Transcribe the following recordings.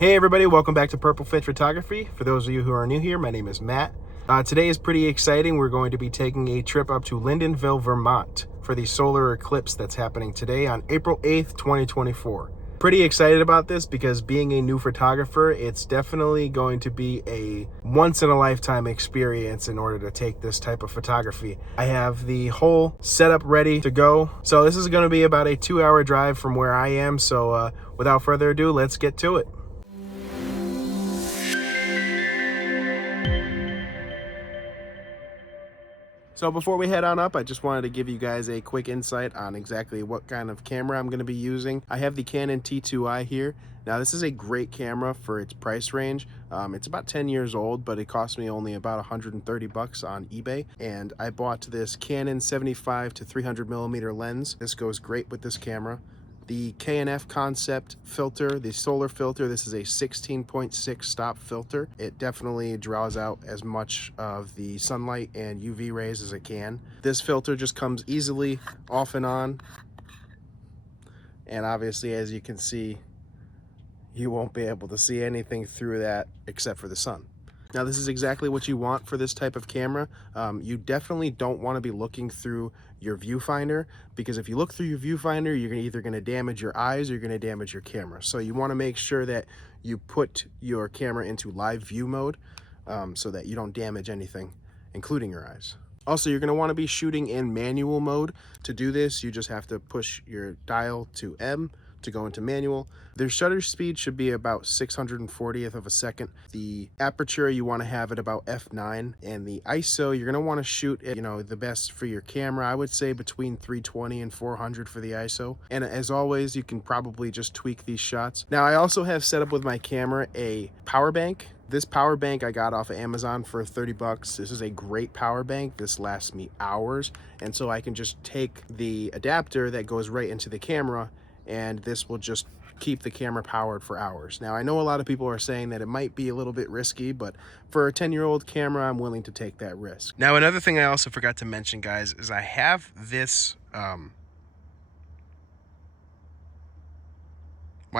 Hey everybody, welcome back to Purple Finch Photography. For those of you who are new here, my name is Matt. Today is pretty exciting. We're going to be taking a trip up to Lyndonville, Vermont for the solar eclipse that's happening today on April 8th, 2024. Pretty excited about this because being a new photographer, it's definitely going to be a once-in-a-lifetime experience in order to take this type of photography. I have the whole setup ready to go. So this is going to be about a 2-hour drive from where I am. So without further ado, let's get to it. So before we head on up, I just wanted to give you guys a quick insight on exactly what kind of camera I'm going to be using. I have the Canon T2i here. Now this is a great camera for its price range. It's about 10 years old, but it cost me only about 130 bucks on eBay. And I bought this Canon 75 to 300 millimeter lens. This goes great with this camera. The K&F Concept filter, the solar filter, this is a 16.6 stop filter. It definitely draws out as much of the sunlight and UV rays as it can. This filter just comes easily off and on. And obviously, as you can see, you won't be able to see anything through that except for the sun. Now this is exactly what you want for this type of camera. You definitely don't want to be looking through your viewfinder, because if you look through your viewfinder, you're either going to damage your eyes or you're going to damage your camera. So you want to make sure that you put your camera into live view mode so that you don't damage anything, including your eyes. Also, you're going to want to be shooting in manual mode. To do this, you just have to push your dial to M to go into manual. Their shutter speed should be about 640th of a second. The aperture, you want to have it about f9, and the ISO, you're going to want to shoot at, the best for your camera. I would say between 320 and 400 for the ISO. And as always, you can probably just tweak these shots. Now, I also have set up with my camera a power bank. This power bank I got off of Amazon for 30 bucks. This is a great power bank. This lasts me hours. And so I can just take the adapter that goes right into the camera, and this will just keep the camera powered for hours. Now, I know a lot of people are saying that it might be a little bit risky, but for a 10-year-old camera, I'm willing to take that risk. Now, another thing I also forgot to mention, guys, is I have this, why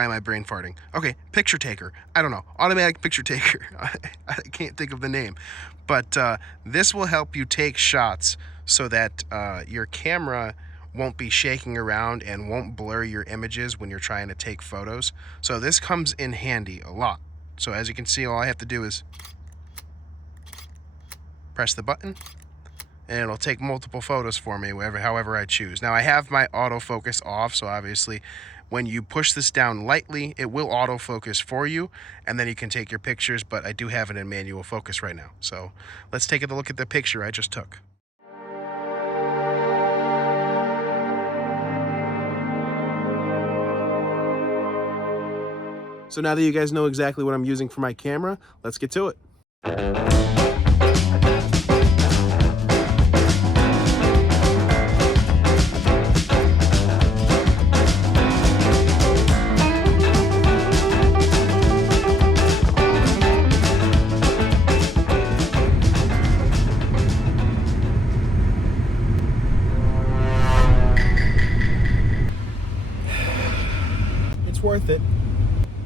am I brain farting? Okay, picture taker. I don't know, automatic picture taker. I can't think of the name. But this will help you take shots so that your camera won't be shaking around and won't blur your images when you're trying to take photos. So this comes in handy a lot. So as you can see, all I have to do is press the button and it'll take multiple photos for me, however I choose. Now I have my autofocus off, so obviously when you push this down lightly, it will autofocus for you, and then you can take your pictures, but I do have it in manual focus right now. So let's take a look at the picture I just took. So now that you guys know exactly what I'm using for my camera, let's get to it. It's worth it.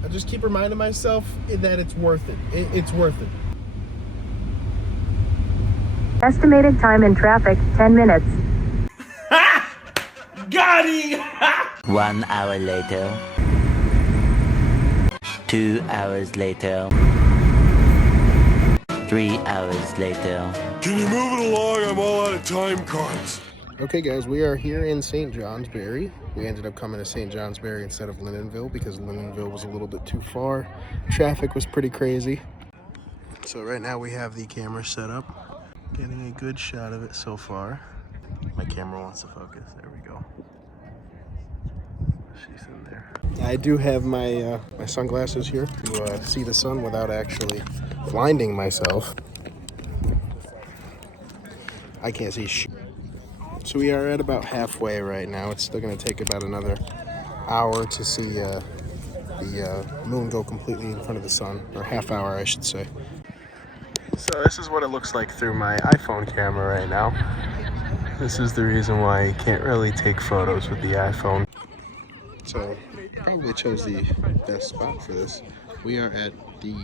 I just keep reminding myself that it's worth it. It's worth it. Estimated time in traffic, 10 minutes. Got him! 1 hour later. 2 hours later. 3 hours later. Can you move it along? I'm all out of time cards. Okay guys, we are here in Saint Johnsbury. We ended up coming to Saint Johnsbury instead of Lyndonville because Lyndonville was a little bit too far. Traffic was pretty crazy. So right now we have the camera set up. Getting a good shot of it so far. My camera wants to focus. There we go. She's in there. I do have my my sunglasses here to see the sun without actually blinding myself. I can't see shit. So we are at about halfway right now. It's still going to take about another hour to see the moon go completely in front of the sun, or half hour I should say. So this is what it looks like through my iPhone camera right now. This is the reason why you can't really take photos with the iPhone. So probably chose the best spot for this. We are at the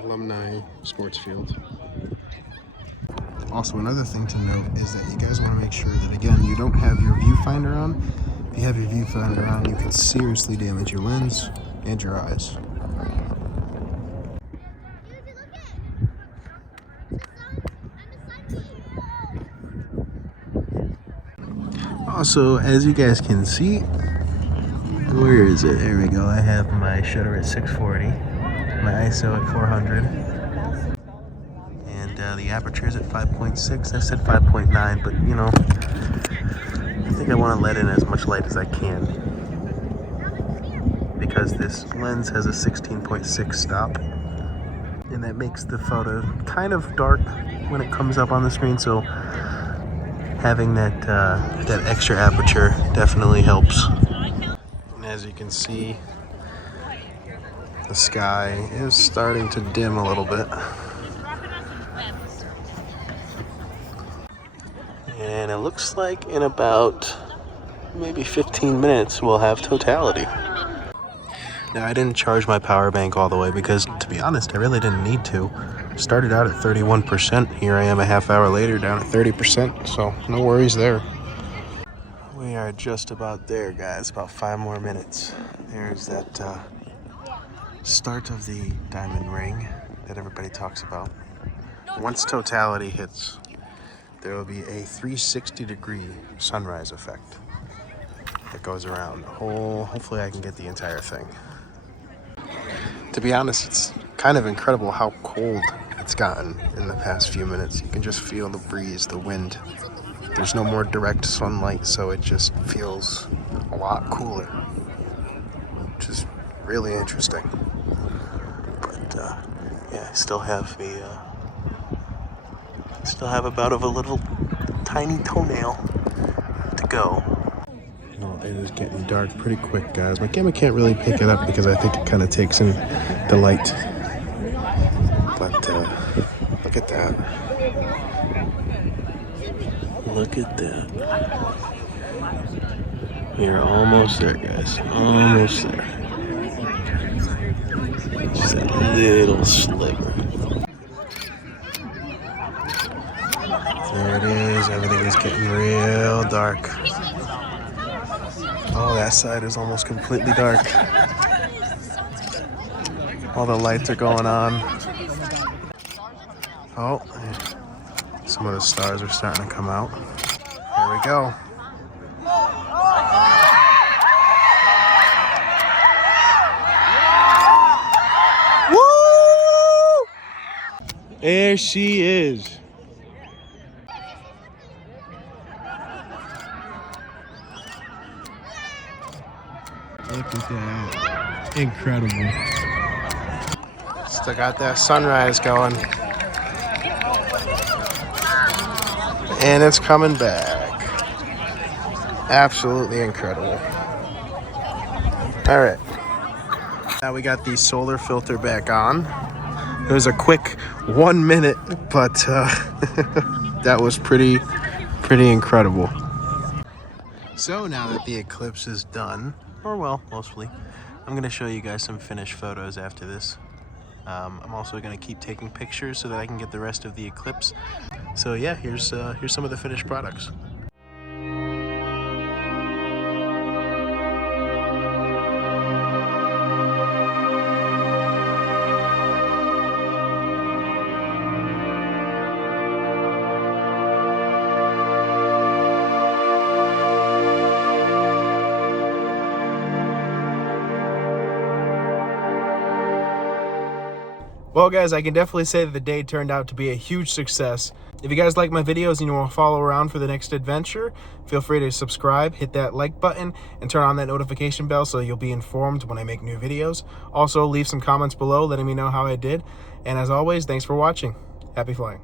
alumni sports field. Also, another thing to note is that you guys want to make sure that, again, you don't have your viewfinder on. If you have your viewfinder on, you can seriously damage your lens and your eyes. Also, as you guys can see, where is it? There we go. I have my shutter at 640, my ISO at 400, and the aperture is at 5.6. I said 5.9, but you know, I think I want to let in as much light as I can because this lens has a 16.6 stop, and that makes the photo kind of dark when it comes up on the screen. So having that extra aperture definitely helps. And as you can see, the sky is starting to dim a little bit. And it looks like in about maybe 15 minutes we'll have totality. Now, I didn't charge my power bank all the way because, to be honest, I really didn't need to. Started out at 31%. Here I am a half hour later down at 30%, so no worries there. We are just about there, guys. About 5 more minutes. There's that start of the diamond ring that everybody talks about. Once totality hits, there will be a 360-degree sunrise effect that goes around the whole. Hopefully I can get the entire thing. To be honest, it's kind of incredible how cold it's gotten in the past few minutes. You can just feel the breeze, the wind. There's no more direct sunlight, so it just feels a lot cooler, which is really interesting. But yeah, I still have about a little tiny toenail to go. Oh, it is getting dark pretty quick, guys. My camera can't really pick it up because I think it kind of takes in the light. But look at that. Look at that. We are almost there, guys. Almost there. Just that little sliver. There it is. Everything is getting real dark. Oh, that side is almost completely dark. All the lights are going on. Oh, some of the stars are starting to come out. Here we go. Woo! There she is. Look at that. Incredible. Still got that sunrise going. And it's coming back. Absolutely incredible. All right. Now we got the solar filter back on. It was a quick 1 minute, but that was pretty incredible. So now that the eclipse is done, or well, mostly, I'm going to show you guys some finished photos after this. I'm also going to keep taking pictures so that I can get the rest of the eclipse. So yeah, here's some of the finished products. Well, guys, I can definitely say that the day turned out to be a huge success. If you guys like my videos and you want to follow around for the next adventure, feel free to subscribe, hit that like button, and turn on that notification bell so you'll be informed when I make new videos. Also, leave some comments below letting me know how I did. And as always, thanks for watching. Happy flying.